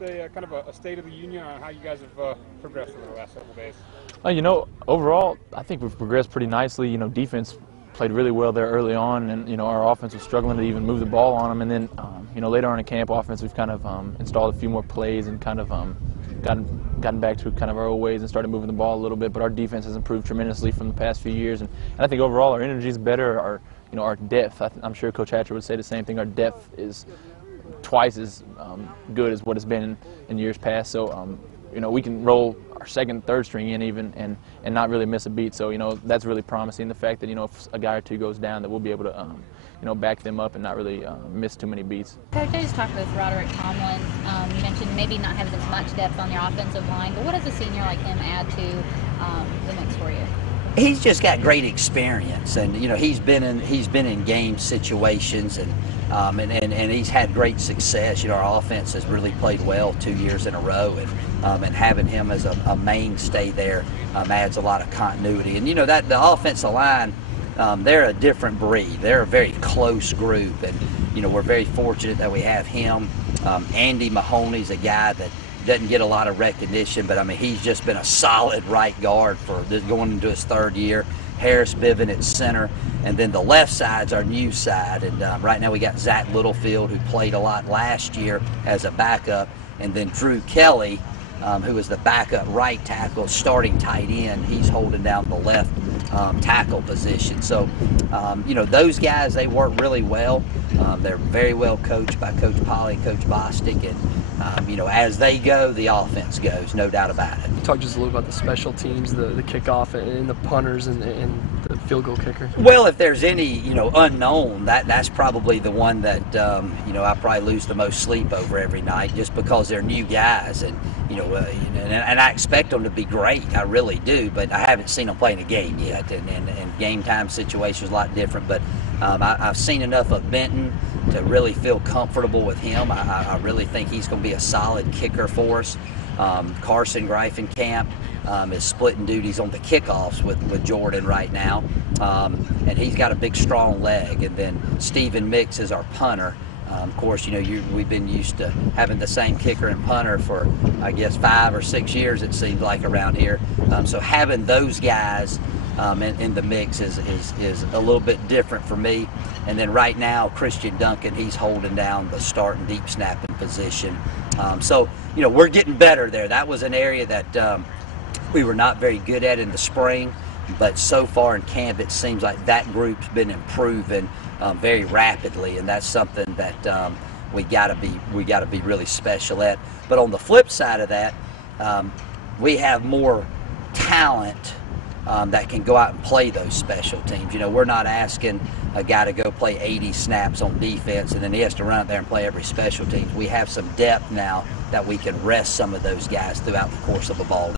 say kind of a state of the union on how you guys have progressed over the last several days? Overall, I think we've progressed pretty nicely. Defense played really well there early on, and our offense was struggling to even move the ball on them. And then, later on in camp, offense, we've kind of installed a few more plays and kind of gotten back to kind of our old ways and started moving the ball a little bit. But our defense has improved tremendously from the past few years, and I think overall our energy is better. Our depth, I'm sure Coach Hatcher would say the same thing. Our depth is twice as good as what it's been in years past. So, we can roll our second, third string in even and not really miss a beat. So, that's really promising. The fact that, if a guy or two goes down, that we'll be able to, back them up and not really miss too many beats. Coach, I just talked with Roderick Tomlin. You mentioned maybe not having as much depth on your offensive line, but what does a senior like him add to the mix for you? He's just got great experience, and he's been in game situations, and he's had great success. Our offense has really played well 2 years in a row, and having him as a mainstay there adds a lot of continuity. And that the offensive line, they're a different breed. They're a very close group, and we're very fortunate that we have him. Andy Mahoney's a guy that doesn't get a lot of recognition, but he's just been a solid right guard for going into his third year. Harris Biven at center, and then the left side's our new side. And right now we got Zach Littlefield, who played a lot last year as a backup, and then Drew Kelly, who is the backup right tackle, starting tight end. He's holding down the left tackle position. So, those guys, they work really well. They're very well coached by Coach Polly and Coach Bostic, and as they go, the offense goes, no doubt about it. Talk just a little about the special teams, the kickoff and the punters and the field goal kicker. Well, if there's any unknown, that's probably the one that I probably lose the most sleep over every night, just because they're new guys, and and I expect them to be great. I really do, but I haven't seen them play in a game yet, and game time situations a lot different. But I've seen enough of Benton to really feel comfortable with him. I really think he's going to be a solid kicker for us. Carson Greifenkamp is splitting duties on the kickoffs with Jordan right now, and he's got a big, strong leg. And then Stephen Mix is our punter. Of course, we've been used to having the same kicker and punter for, I guess, 5 or 6 years, it seems like, around here. So having those guys in the mix is a little bit different for me. And then right now, Christian Duncan, he's holding down the start and deep snapping position. So, we're getting better there. That was an area that we were not very good at in the spring, but so far in camp, it seems like that group's been improving very rapidly, and that's something that we gotta be really special at. But on the flip side of that, we have more talent that can go out and play those special teams. We're not asking a guy to go play 80 snaps on defense and then he has to run out there and play every special teams. We have some depth now that we can rest some of those guys throughout the course of a ball.